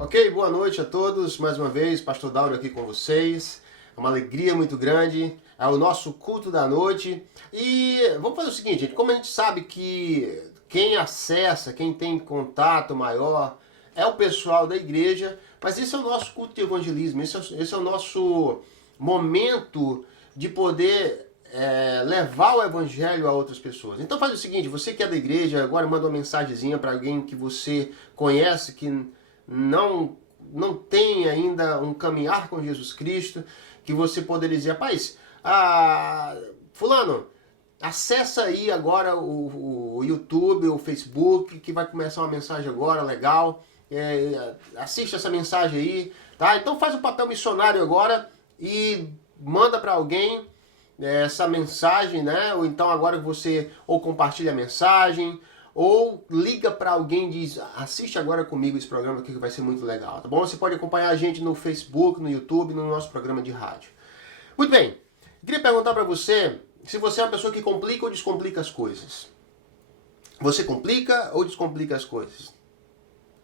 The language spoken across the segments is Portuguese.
Ok, boa noite a todos, mais uma vez, Pastor Dauro aqui com vocês. É uma alegria muito grande, é o nosso culto da noite. E vamos fazer o seguinte, gente, como a gente sabe que quem acessa, quem tem contato maior é o pessoal da igreja, mas esse é o nosso culto de evangelismo, esse é o nosso momento de poder levar o evangelho a outras pessoas. Então faz o seguinte, você que é da igreja, agora manda uma mensagenzinha para alguém que você conhece, que não tem ainda um caminhar com Jesus Cristo, que você poderia dizer, rapaz, fulano, acessa aí agora o YouTube, o Facebook, que vai começar uma mensagem agora, legal, assiste essa mensagem aí, tá? Então faz o papel missionário agora e manda para alguém essa mensagem, né? Ou então agora você ou compartilha a mensagem, ou liga para alguém e diz, assiste agora comigo esse programa aqui que vai ser muito legal, tá bom? Você pode acompanhar a gente no Facebook, no YouTube, no nosso programa de rádio. Muito bem, eu queria perguntar para você se você é uma pessoa que complica ou descomplica as coisas. Você complica ou descomplica as coisas?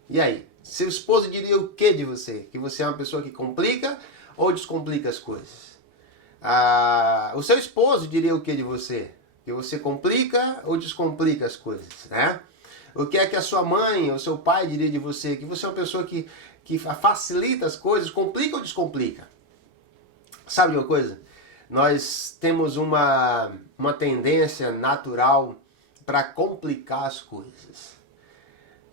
E aí? Seu esposo diria o que de você? Que você é uma pessoa que complica ou descomplica as coisas? O seu esposo diria o que de você? Que você complica ou descomplica as coisas, né? O que é que a sua mãe ou seu pai diria de você? Que você é uma pessoa que facilita as coisas, complica ou descomplica? Sabe de uma coisa? Nós temos uma tendência natural para complicar as coisas.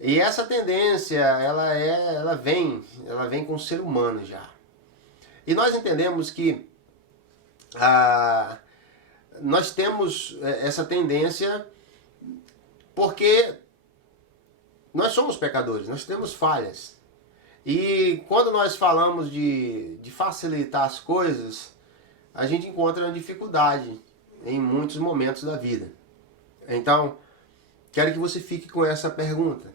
E essa tendência, ela vem com o ser humano já. E nós entendemos que nós temos essa tendência porque nós somos pecadores, nós temos falhas. E quando nós falamos de facilitar as coisas, a gente encontra uma dificuldade em muitos momentos da vida. Então, quero que você fique com essa pergunta.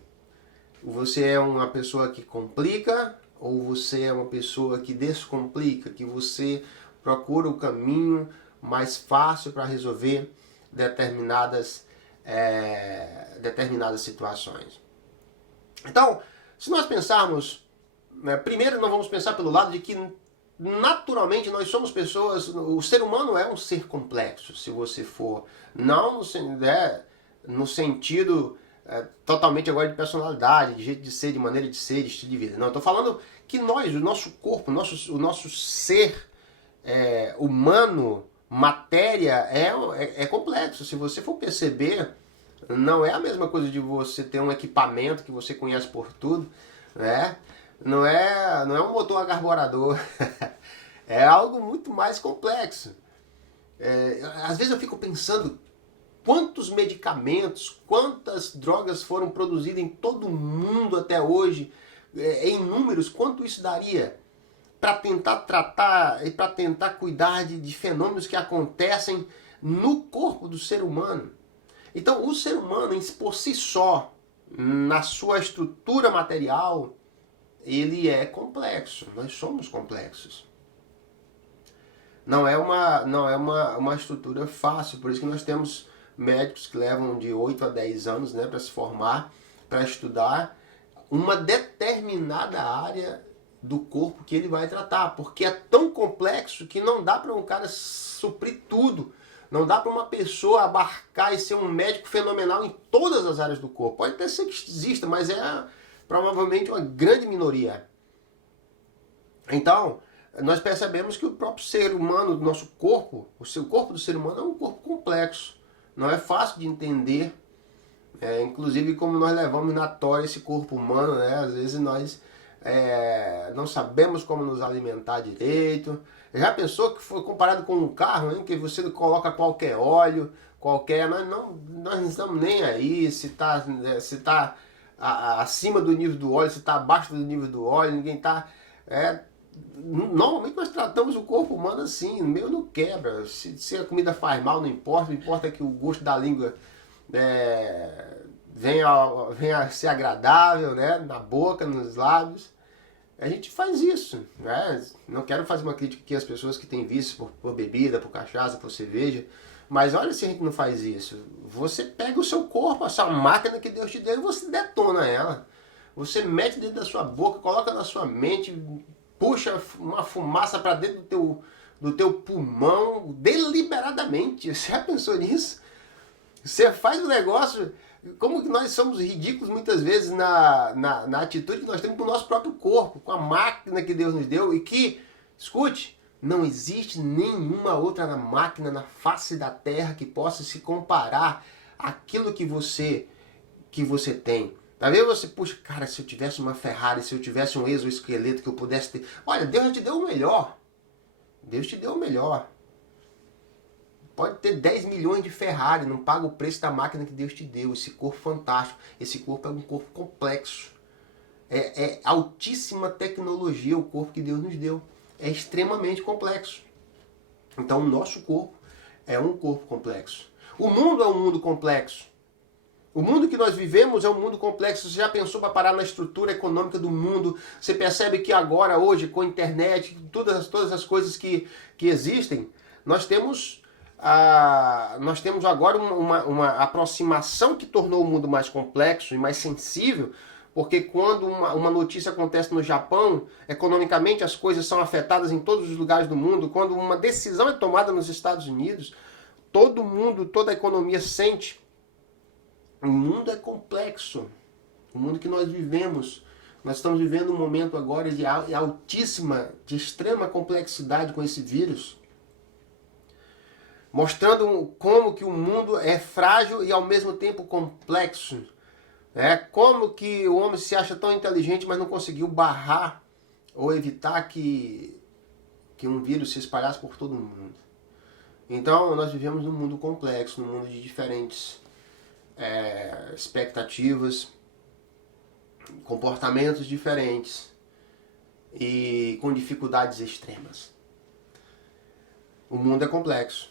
Você é uma pessoa que complica ou você é uma pessoa que descomplica, que você procura o caminho mais fácil para resolver determinadas situações? Então, se nós pensarmos, primeiro nós vamos pensar pelo lado de que naturalmente nós somos pessoas, o ser humano é um ser complexo, se você for, não no sentido totalmente agora de personalidade, de jeito de ser, de maneira de ser, de estilo de vida. Não, estou falando que nós, o nosso corpo, o nosso ser humano, matéria, é complexo. Se você for perceber, não é a mesma coisa de você ter um equipamento que você conhece por tudo, né? Não é um motor a carburador. É algo muito mais complexo. Às vezes eu fico pensando quantos medicamentos, quantas drogas foram produzidas em todo o mundo até hoje, em números, quanto isso daria para tentar tratar e para tentar cuidar de fenômenos que acontecem no corpo do ser humano. Então, o ser humano, por si só, na sua estrutura material, ele é complexo. Nós somos complexos. Não é uma estrutura fácil, por isso que nós temos médicos que levam de 8 a 10 anos, né, para se formar, para estudar uma determinada área do corpo que ele vai tratar, porque é tão complexo que não dá para um cara suprir tudo, não dá para uma pessoa abarcar e ser um médico fenomenal em todas as áreas do corpo. Pode até ser que exista, mas é provavelmente uma grande minoria. Então, nós percebemos que o próprio ser humano, do nosso corpo, o corpo do ser humano é um corpo complexo. Não é fácil de entender, inclusive como nós levamos na tora esse corpo humano, né? Às vezes nós não sabemos como nos alimentar direito. Já pensou que foi comparado com um carro, hein? Que você coloca qualquer óleo, nós não estamos nem aí se está acima do nível do óleo, se está abaixo do nível do óleo, ninguém está... Normalmente nós tratamos o corpo humano assim, meio no quebra. Se a comida faz mal, não importa. O que importa é que o gosto da língua venha a ser agradável, né? Na boca, nos lábios. A gente faz isso, né? Não quero fazer uma crítica aqui às pessoas que têm vício por bebida, por cachaça, por cerveja, mas olha se a gente não faz isso. Você pega o seu corpo, essa máquina que Deus te deu, e você detona ela. Você mete dentro da sua boca, coloca na sua mente, puxa uma fumaça para dentro do teu pulmão deliberadamente. Você já pensou nisso? Você faz o negócio. Como que nós somos ridículos muitas vezes na atitude que nós temos com o nosso próprio corpo, com a máquina que Deus nos deu e que, escute, não existe nenhuma outra máquina na face da terra que possa se comparar àquilo que você tem. Talvez você, puxa, cara, se eu tivesse uma Ferrari, se eu tivesse um exoesqueleto que eu pudesse ter. Olha, Deus já te deu o melhor. Deus te deu o melhor. Pode ter 10 milhões de Ferrari, não paga o preço da máquina que Deus te deu. Esse corpo fantástico. Esse corpo é um corpo complexo. É altíssima tecnologia o corpo que Deus nos deu. É extremamente complexo. Então o nosso corpo é um corpo complexo. O mundo é um mundo complexo. O mundo que nós vivemos é um mundo complexo. Você já pensou para parar na estrutura econômica do mundo? Você percebe que agora, hoje, com a internet, todas as coisas que existem, nós temos agora uma aproximação que tornou o mundo mais complexo e mais sensível, porque quando uma notícia acontece no Japão, economicamente as coisas são afetadas em todos os lugares do mundo. Quando uma decisão é tomada nos Estados Unidos, todo mundo, toda a economia sente. O mundo é complexo. O mundo que nós vivemos. Nós estamos vivendo um momento agora de altíssima, de extrema complexidade com esse vírus. Mostrando como que o mundo é frágil e ao mesmo tempo complexo. Como que o homem se acha tão inteligente, mas não conseguiu barrar ou evitar que um vírus se espalhasse por todo mundo. Então nós vivemos num mundo complexo, num mundo de diferentes expectativas, comportamentos diferentes e com dificuldades extremas. O mundo é complexo.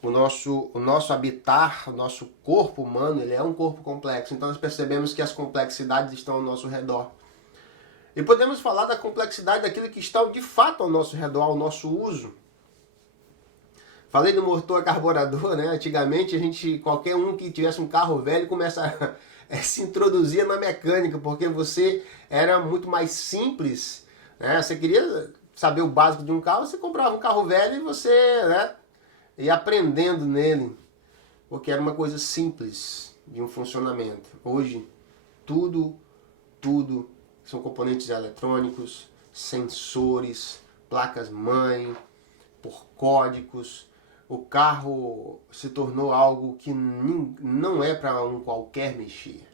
O nosso habitar, o nosso corpo humano, ele é um corpo complexo. Então nós percebemos que as complexidades estão ao nosso redor. E podemos falar da complexidade daquilo que está de fato ao nosso redor, ao nosso uso. Falei do motor a carburador, né? Antigamente qualquer um que tivesse um carro velho começa a se introduzir na mecânica, porque você era muito mais simples, né? Você queria saber o básico de um carro, você comprava um carro velho e você, né, ia aprendendo nele, porque era uma coisa simples de um funcionamento. Hoje, tudo são componentes eletrônicos, sensores, placas-mãe, por códigos. O carro se tornou algo que não é para um qualquer mexer.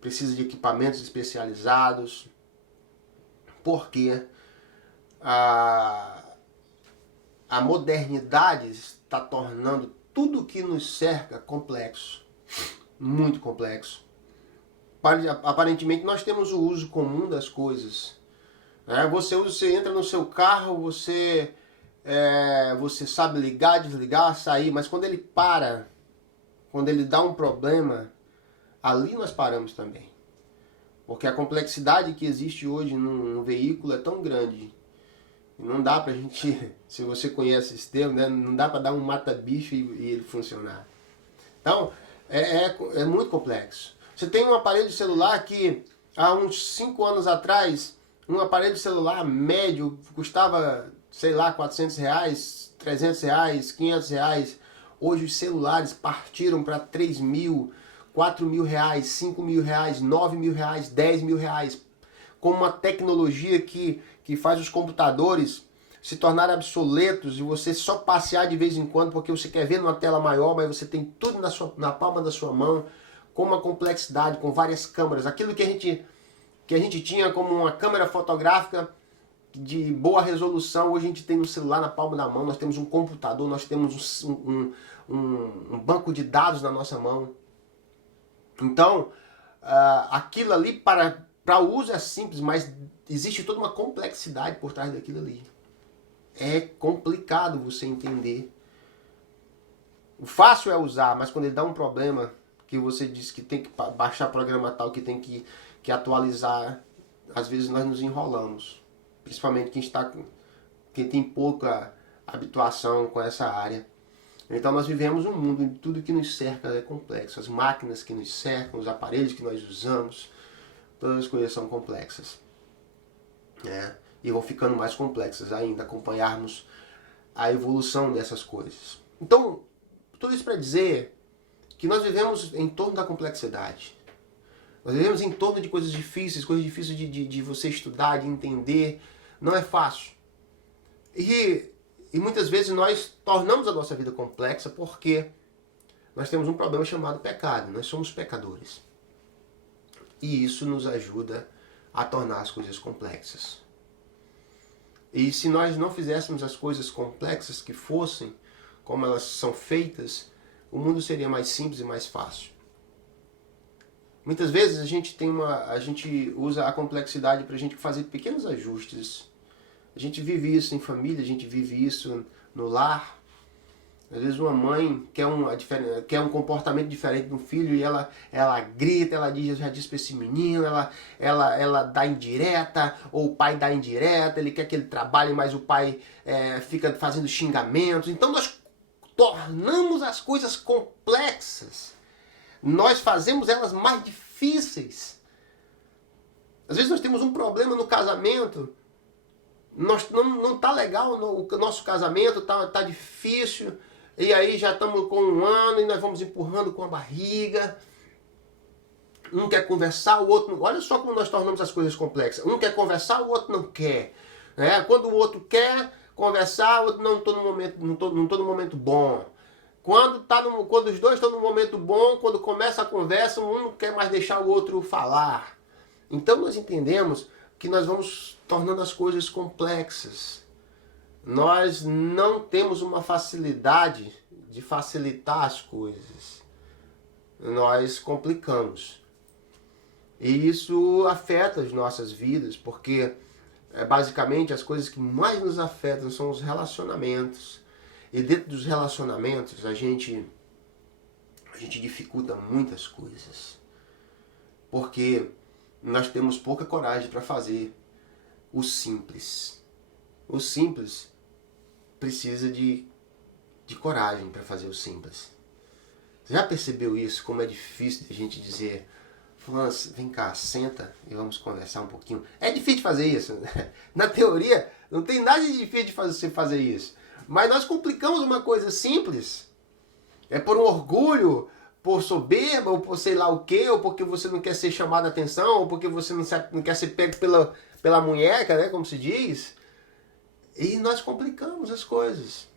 Precisa de equipamentos especializados, porque a modernidade está tornando tudo que nos cerca complexo, muito complexo. Aparentemente nós temos o uso comum das coisas. Você entra no seu carro, você sabe ligar, desligar, sair, mas quando ele para, quando ele dá um problema, ali nós paramos também. Porque a complexidade que existe hoje num veículo é tão grande. Não dá pra gente, se você conhece esse termo, né, não dá pra dar um mata-bicho e ele funcionar. Então, é muito complexo. Você tem um aparelho celular que, há uns 5 anos atrás, um aparelho celular médio custava, sei lá, 400 reais, 300 reais, 500 reais. Hoje os celulares partiram para 3 mil, 4 mil reais, 5 mil reais, 9 mil reais, 10 mil reais. Com uma tecnologia que faz os computadores se tornarem obsoletos e você só passear de vez em quando porque você quer ver numa tela maior, mas você tem tudo na palma da sua mão, com uma complexidade, com várias câmeras. Aquilo que a gente tinha como uma câmera fotográfica de boa resolução, hoje a gente tem um celular na palma da mão, nós temos um computador, nós temos um banco de dados na nossa mão. Então, aquilo ali para o uso é simples, mas existe toda uma complexidade por trás daquilo ali. É complicado você entender. O fácil é usar, mas quando ele dá um problema, que você diz que tem que baixar programa tal, que tem que atualizar, às vezes nós nos enrolamos. Principalmente quem tem pouca habituação com essa área. Então nós vivemos um mundo onde tudo que nos cerca é complexo. As máquinas que nos cercam, os aparelhos que nós usamos, todas as coisas são complexas. Né? E vão ficando mais complexas ainda, acompanharmos a evolução dessas coisas. Então, tudo isso para dizer que nós vivemos em torno da complexidade. Nós vivemos em torno de coisas difíceis de você estudar, de entender. Não é fácil. E muitas vezes nós tornamos a nossa vida complexa porque nós temos um problema chamado pecado. Nós somos pecadores. E isso nos ajuda a tornar as coisas complexas. E se nós não fizéssemos as coisas complexas que fossem como elas são feitas, o mundo seria mais simples e mais fácil. Muitas vezes a gente usa a complexidade para a gente fazer pequenos ajustes. A gente vive isso em família, a gente vive isso no lar. Às vezes uma mãe quer um comportamento diferente do filho e ela grita, já diz para esse menino, ela dá indireta, ou o pai dá indireta, ele quer que ele trabalhe, mas o pai fica fazendo xingamentos. Então nós tornamos as coisas complexas. Nós fazemos elas mais difíceis. Às vezes nós temos um problema no casamento, não tá legal o nosso casamento, tá difícil, e aí já estamos com 1 ano e nós vamos empurrando com a barriga. Um quer conversar, o outro não. Olha só como nós tornamos as coisas complexas. Um quer conversar, o outro não quer. Né? Quando o outro quer conversar, o outro não estou no momento bom. Quando os dois estão no momento bom, quando começa a conversa, um não quer mais deixar o outro falar. Então nós entendemos que nós vamos tornando as coisas complexas. Nós não temos uma facilidade de facilitar as coisas. Nós complicamos. E isso afeta as nossas vidas, porque basicamente as coisas que mais nos afetam são os relacionamentos. E dentro dos relacionamentos a gente dificulta muitas coisas. Porque nós temos pouca coragem para fazer o simples. O simples precisa de coragem para fazer o simples. Você já percebeu isso? Como é difícil a gente dizer: fulano, vem cá, senta e vamos conversar um pouquinho. É difícil fazer isso. Na teoria, não tem nada de difícil de você fazer isso. Mas nós complicamos uma coisa simples. É por um orgulho, por soberba, ou por sei lá o quê, ou porque você não quer ser chamado a atenção, ou porque você não quer ser pego pela munheca, né, como se diz. E nós complicamos as coisas.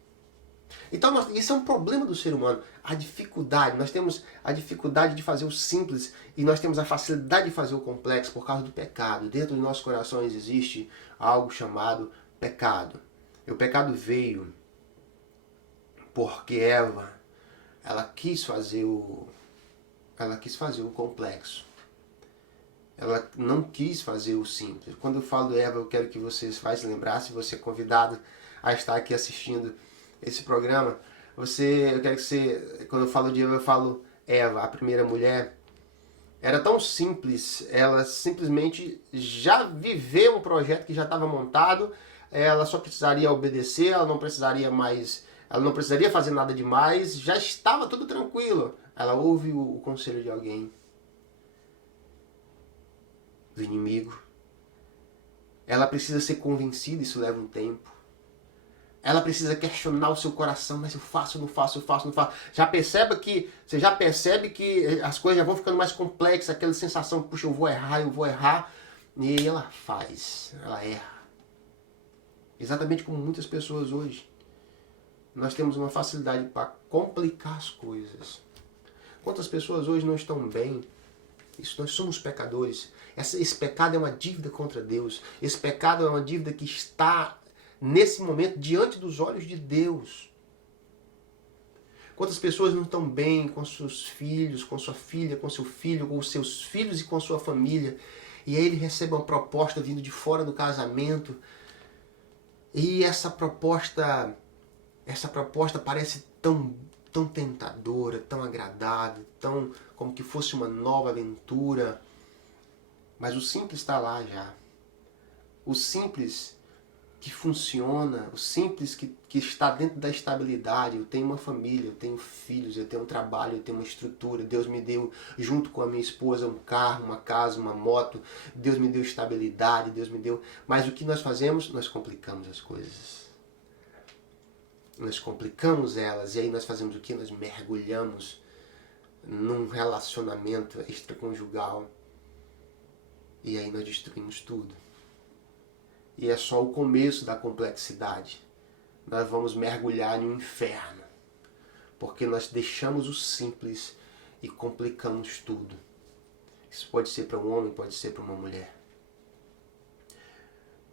Então isso é um problema do ser humano. A dificuldade. Nós temos a dificuldade de fazer o simples e nós temos a facilidade de fazer o complexo por causa do pecado. Dentro dos nossos corações existe algo chamado pecado. E o pecado veio porque Eva, ela quis fazer o complexo. Ela não quis fazer o simples. Quando eu falo Eva, eu quero que vocês façam lembrar, se você é convidado a estar aqui assistindo esse programa, eu quero que você, quando eu falo de Eva, eu falo Eva, a primeira mulher. Era tão simples, ela simplesmente já viveu um projeto que já estava montado, ela só precisaria obedecer, ela não precisaria fazer nada demais, já estava tudo tranquilo. Ela ouve o conselho de alguém, do inimigo. Ela precisa ser convencida, isso leva um tempo. Ela precisa questionar o seu coração, mas eu faço, não faço. Você já percebe que as coisas já vão ficando mais complexas, aquela sensação, puxa, eu vou errar. E ela faz, ela erra. Exatamente como muitas pessoas hoje. Nós temos uma facilidade para complicar as coisas. Quantas pessoas hoje não estão bem? Nós somos pecadores. Esse pecado é uma dívida contra Deus. Esse pecado é uma dívida que está nesse momento diante dos olhos de Deus. Quantas pessoas não estão bem com seus filhos, com sua filha, com seu filho, com os seus filhos e com sua família, e aí ele recebe uma proposta vindo de fora do casamento, e essa proposta parece tão tentadora, tão agradável, tão como que fosse uma nova aventura, mas o simples está lá já. o simples que funciona, o simples que está dentro da estabilidade. Eu tenho uma família, eu tenho filhos, eu tenho um trabalho, eu tenho uma estrutura. Deus me deu, junto com a minha esposa, um carro, uma casa, uma moto. Deus me deu estabilidade, Deus me deu... Mas o que nós fazemos? Nós complicamos as coisas. Nós complicamos elas e aí nós fazemos o que? Nós mergulhamos num relacionamento extraconjugal e aí nós destruímos tudo. E é só o começo da complexidade. Nós vamos mergulhar no inferno, porque nós deixamos o simples e complicamos tudo. Isso pode ser para um homem, pode ser para uma mulher.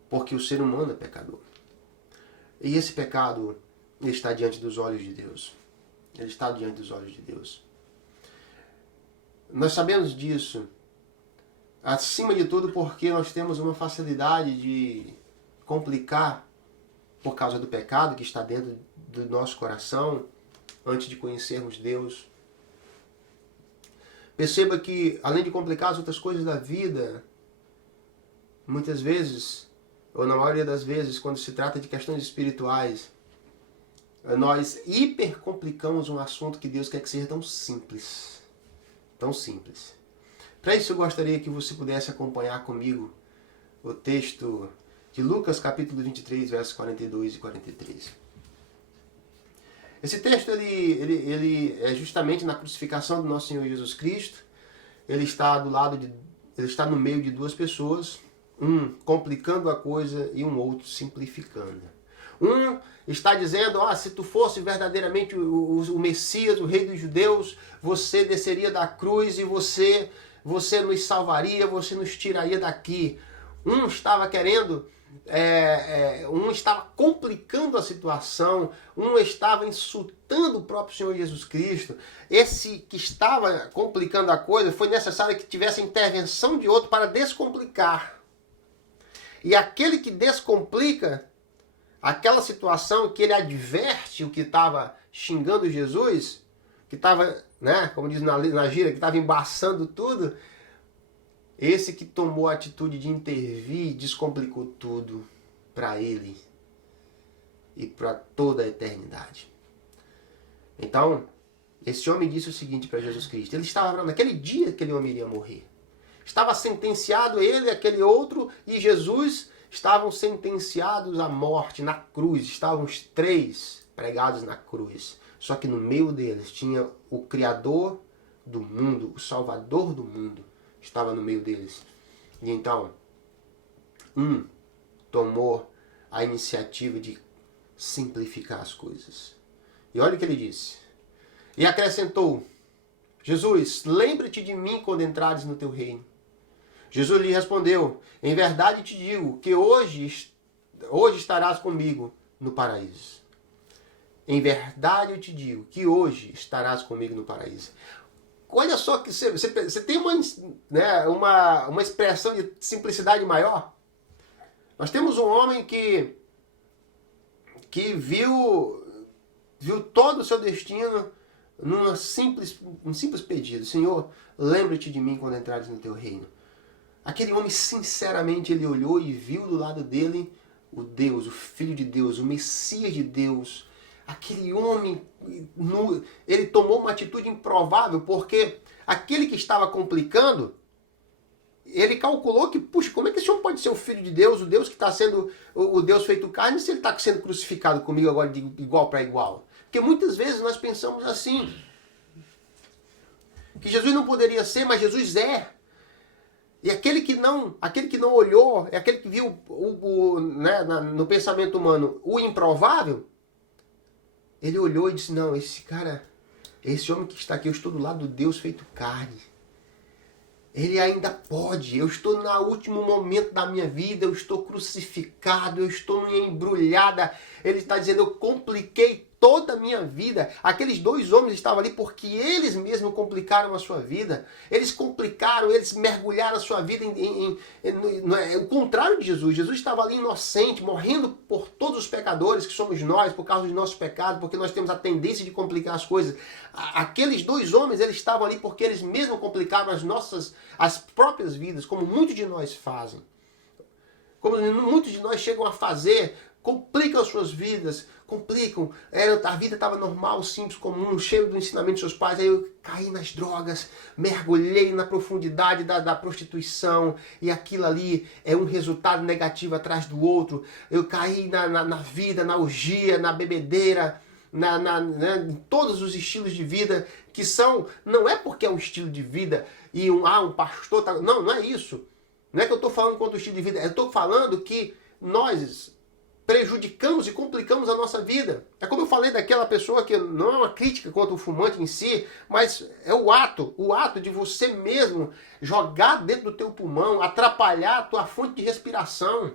Porque o ser humano é pecador. E esse pecado, ele está diante dos olhos de Deus. Ele está diante dos olhos de Deus. Nós sabemos disso, acima de tudo, porque nós temos uma facilidade de complicar por causa do pecado que está dentro do nosso coração antes de conhecermos Deus. Perceba que, além de complicar as outras coisas da vida, muitas vezes, ou na maioria das vezes, quando se trata de questões espirituais, nós hipercomplicamos um assunto que Deus quer que seja tão simples. Tão simples. Para isso eu gostaria que você pudesse acompanhar comigo o texto de Lucas capítulo 23, versos 42 e 43. Esse texto ele é justamente na crucificação do nosso Senhor Jesus Cristo. Ele está no meio de duas pessoas, um complicando a coisa e um outro simplificando. Um está dizendo, se tu fosse verdadeiramente o Messias, o Rei dos Judeus, você desceria da cruz e você nos salvaria, você nos tiraria daqui. Um estava querendo, um estava complicando a situação, um estava insultando o próprio Senhor Jesus Cristo. Esse que estava complicando a coisa, foi necessário que tivesse a intervenção de outro para descomplicar. E aquele que descomplica aquela situação, que ele adverte o que estava xingando Jesus, que estava, como diz na gíria, que estava embaçando tudo, esse que tomou a atitude de intervir, descomplicou tudo para ele e para toda a eternidade. Então, esse homem disse o seguinte para Jesus Cristo. Ele estava naquele dia que aquele homem iria morrer. Estava sentenciado ele, aquele outro, e Jesus estavam sentenciados à morte na cruz. Estavam os três pregados na cruz. Só que no meio deles tinha o Criador do mundo, o Salvador do mundo. Estava no meio deles. E então, um tomou a iniciativa de simplificar as coisas. E olha o que ele disse. E acrescentou, Jesus, lembra-te de mim quando entrares no teu reino. Jesus lhe respondeu, em verdade te digo que hoje estarás comigo no paraíso. Em verdade eu te digo que hoje estarás comigo no paraíso. Olha só que você tem uma expressão de simplicidade maior. Nós temos um homem que viu todo o seu destino num simples pedido. Senhor, lembra-te de mim quando entrares no teu reino. Aquele homem, sinceramente, ele olhou e viu do lado dele o Deus, o Filho de Deus, o Messias de Deus. Aquele homem, ele tomou uma atitude improvável, porque aquele que estava complicando, ele calculou que, puxa, como é que esse homem pode ser o Filho de Deus, o Deus que está sendo o Deus feito carne, se ele está sendo crucificado comigo agora de igual para igual? Porque muitas vezes nós pensamos assim, que Jesus não poderia ser, mas Jesus é. E aquele que não olhou, é aquele que viu no pensamento humano o improvável, ele olhou e disse, não, esse homem que está aqui, eu estou do lado do Deus feito carne. Ele ainda pode, eu estou no último momento da minha vida, eu estou crucificado, eu estou embrulhada. Ele está dizendo, eu compliquei toda a minha vida. Aqueles dois homens estavam ali porque eles mesmos complicaram a sua vida. Eles complicaram, eles mergulharam a sua vida o contrário de Jesus. Jesus estava ali inocente, morrendo por todos os pecadores que somos nós, por causa dos nossos pecados, porque nós temos a tendência de complicar as coisas. Aqueles dois homens, eles estavam ali porque eles mesmos complicaram as próprias vidas, como muitos de nós fazem. como muitos de nós chegam a fazer, complicam as suas vidas, complicam. A vida estava normal, simples, comum, cheio do ensinamento dos seus pais. Aí eu caí nas drogas, mergulhei na profundidade da prostituição, e aquilo ali é um resultado negativo atrás do outro. Eu caí na vida, na orgia, na bebedeira, em todos os estilos de vida que são. Não é porque é um estilo de vida e um pastor. Não é isso. Não é que eu estou falando contra o estilo de vida. Eu estou falando que nós prejudicamos e complicamos a nossa vida. É como eu falei daquela pessoa que não é uma crítica contra o fumante em si, mas é o ato de você mesmo jogar dentro do teu pulmão, atrapalhar a tua fonte de respiração.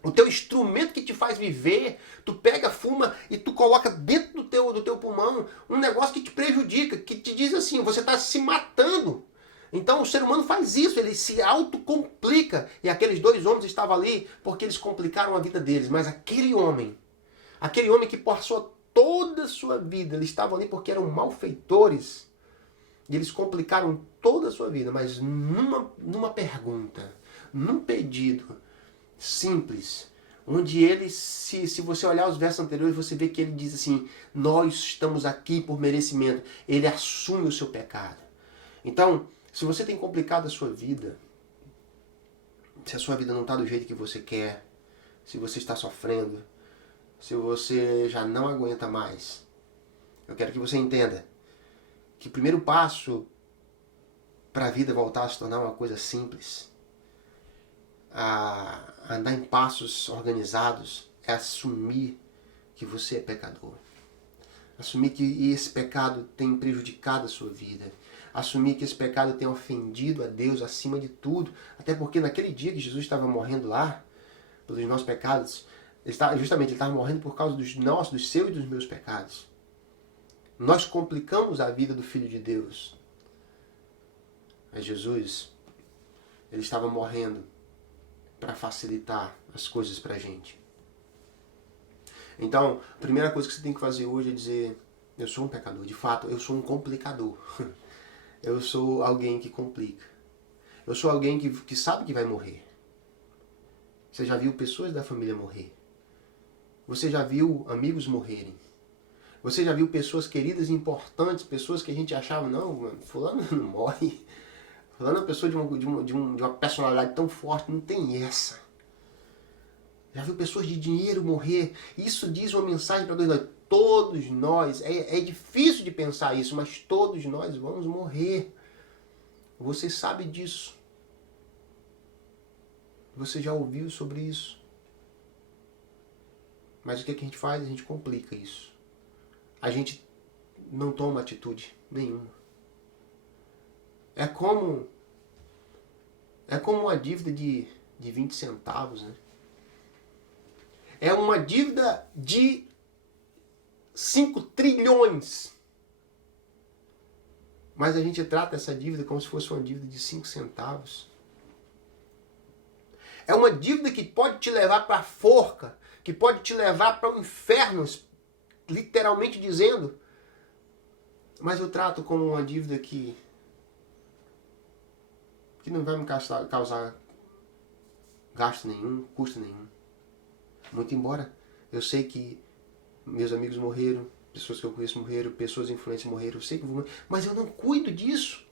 O teu instrumento que te faz viver, tu pega, fuma e tu coloca dentro do teu pulmão um negócio que te prejudica, que te diz assim, você está se matando. Então o ser humano faz isso, ele se autocomplica. E aqueles dois homens estavam ali porque eles complicaram a vida deles. Mas aquele homem que passou toda a sua vida, eles estavam ali porque eram malfeitores. E eles complicaram toda a sua vida. Mas numa pergunta, num pedido simples, onde ele, se você olhar os versos anteriores, você vê que ele diz assim, nós estamos aqui por merecimento. Ele assume o seu pecado. Então, se você tem complicado a sua vida, se a sua vida não está do jeito que você quer, se você está sofrendo, se você já não aguenta mais, eu quero que você entenda que o primeiro passo para a vida voltar a se tornar uma coisa simples, a andar em passos organizados, é assumir que você é pecador. Assumir que esse pecado tem prejudicado a sua vida. Assumir que esse pecado tem ofendido a Deus acima de tudo. Até porque naquele dia que Jesus estava morrendo lá, pelos nossos pecados, ele estava morrendo por causa dos seus e dos meus pecados. Nós complicamos a vida do Filho de Deus. Mas Jesus, ele estava morrendo para facilitar as coisas para a gente. Então, a primeira coisa que você tem que fazer hoje é dizer, eu sou um pecador. De fato, eu sou um complicador. Eu sou alguém que complica. Eu sou alguém que sabe que vai morrer. Você já viu pessoas da família morrer. Você já viu amigos morrerem. Você já viu pessoas queridas e importantes, pessoas que a gente achava, não, mano, fulano não morre. Fulano é uma pessoa de uma personalidade tão forte, não tem essa. Já viu pessoas de dinheiro morrer. Isso diz uma mensagem para nós. Todos nós, é difícil de pensar isso, mas todos nós vamos morrer. Você sabe disso. Você já ouviu sobre isso. Mas o que a gente faz? A gente complica isso. A gente não toma atitude nenhuma. É como uma dívida de 20 centavos, né? É uma dívida de 5 trilhões. Mas a gente trata essa dívida como se fosse uma dívida de 5 centavos. É uma dívida que pode te levar para a forca, que pode te levar para o inferno, literalmente dizendo. Mas eu trato como uma dívida que não vai me causar gasto nenhum, custo nenhum. Muito embora eu sei que meus amigos morreram, pessoas que eu conheço morreram, pessoas influentes morreram, eu sei que eu vou morrer, mas eu não cuido disso.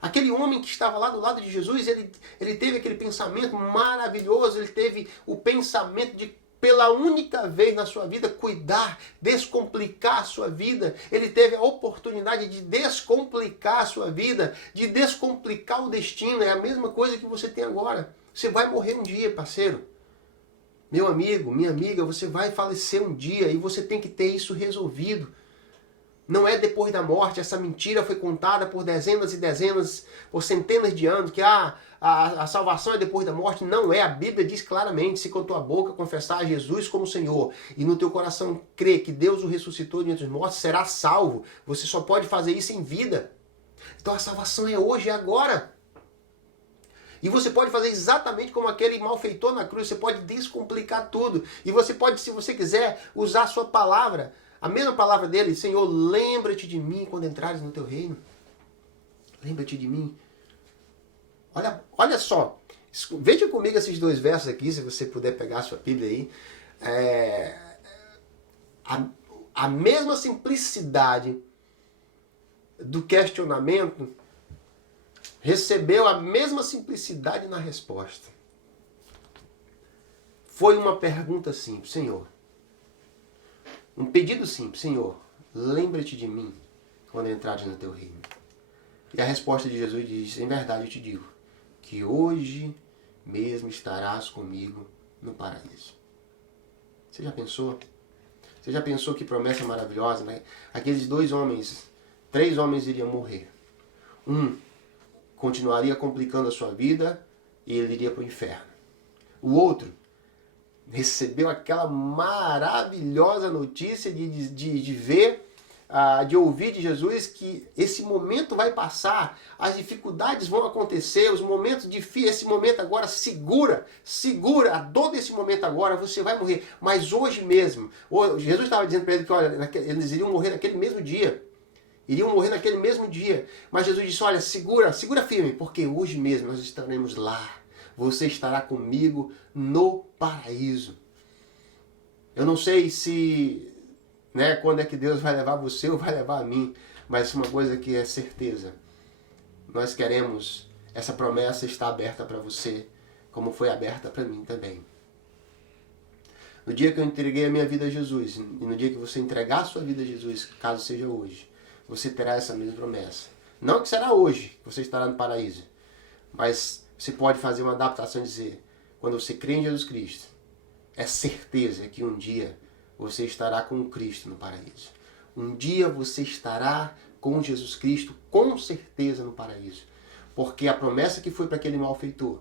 Aquele homem que estava lá do lado de Jesus, ele teve aquele pensamento maravilhoso, ele teve o pensamento de, pela única vez na sua vida, cuidar, descomplicar a sua vida. Ele teve a oportunidade de descomplicar a sua vida, de descomplicar o destino. É a mesma coisa que você tem agora. Você vai morrer um dia, parceiro. Meu amigo, minha amiga, você vai falecer um dia e você tem que ter isso resolvido. Não é depois da morte. Essa mentira foi contada por dezenas e dezenas, por centenas de anos, que a salvação é depois da morte. Não é. A Bíblia diz claramente, se com a tua boca confessar a Jesus como Senhor e no teu coração crer que Deus o ressuscitou de entre os mortos, será salvo. Você só pode fazer isso em vida. Então a salvação é hoje, é agora. E você pode fazer exatamente como aquele malfeitor na cruz. Você pode descomplicar tudo. E você pode, se você quiser, usar a sua palavra. A mesma palavra dele. Senhor, lembra-te de mim quando entrares no teu reino. Lembra-te de mim. Olha só. Veja comigo esses dois versos aqui, se você puder pegar a sua Bíblia aí. A mesma simplicidade do questionamento recebeu a mesma simplicidade na resposta. Foi uma pergunta simples, Senhor. Um pedido simples, Senhor, lembra-te de mim quando entrares no teu reino. E a resposta de Jesus diz, em verdade eu te digo, que hoje mesmo estarás comigo no paraíso. Você já pensou? Você já pensou que promessa maravilhosa, né? Aqueles 3 homens iriam morrer. Um continuaria complicando a sua vida e ele iria para o inferno. O outro recebeu aquela maravilhosa notícia de ver, de ouvir de Jesus que esse momento vai passar, as dificuldades vão acontecer, os momentos difíceis, esse momento agora segura a dor desse momento agora, você vai morrer, mas hoje mesmo. Jesus estava dizendo para ele que olha, eles iriam morrer naquele mesmo dia. Mas Jesus disse, olha, segura firme, porque hoje mesmo nós estaremos lá. Você estará comigo no paraíso. Eu não sei se, quando é que Deus vai levar você ou vai levar a mim, mas uma coisa que é certeza. Nós queremos, essa promessa está aberta para você, como foi aberta para mim também. No dia que eu entreguei a minha vida a Jesus, e no dia que você entregar a sua vida a Jesus, caso seja hoje, você terá essa mesma promessa. Não que será hoje que você estará no paraíso, mas você pode fazer uma adaptação e dizer, quando você crê em Jesus Cristo, é certeza que um dia você estará com Cristo no paraíso. Um dia você estará com Jesus Cristo, com certeza, no paraíso. Porque a promessa que foi para aquele malfeitor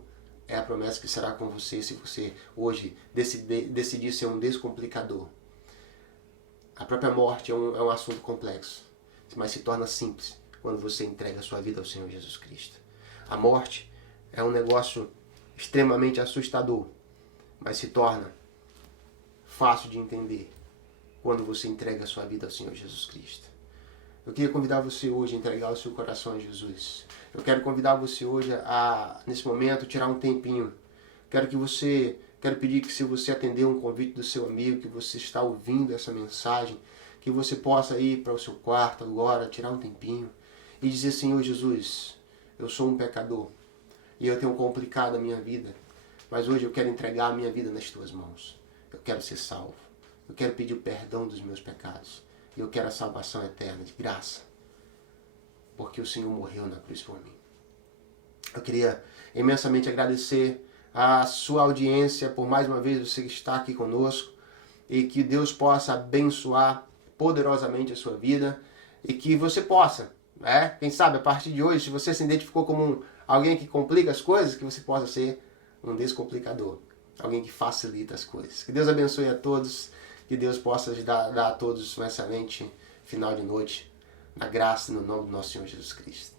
é a promessa que será com você se você hoje decidir ser um descomplicador. A própria morte é um assunto complexo, mas se torna simples quando você entrega a sua vida ao Senhor Jesus Cristo. A morte é um negócio extremamente assustador, mas se torna fácil de entender quando você entrega a sua vida ao Senhor Jesus Cristo. Eu queria convidar você hoje a entregar o seu coração a Jesus. Eu quero convidar você hoje nesse momento, tirar um tempinho. Quero pedir que, se você atender um convite do seu amigo, que você está ouvindo essa mensagem, que você possa ir para o seu quarto agora, tirar um tempinho e dizer, Senhor Jesus, eu sou um pecador e eu tenho complicado a minha vida, mas hoje eu quero entregar a minha vida nas tuas mãos. Eu quero ser salvo. Eu quero pedir o perdão dos meus pecados. E eu quero a salvação eterna, de graça. Porque o Senhor morreu na cruz por mim. Eu queria imensamente agradecer a sua audiência, por mais uma vez você que está aqui conosco. E que Deus possa abençoar poderosamente a sua vida. E que você possa, quem sabe a partir de hoje, se você se identificou como alguém que complica as coisas, que você possa ser um descomplicador. Alguém que facilita as coisas. Que Deus abençoe a todos. Que Deus possa dar a todos um excelente final de noite. Na graça e no nome do nosso Senhor Jesus Cristo.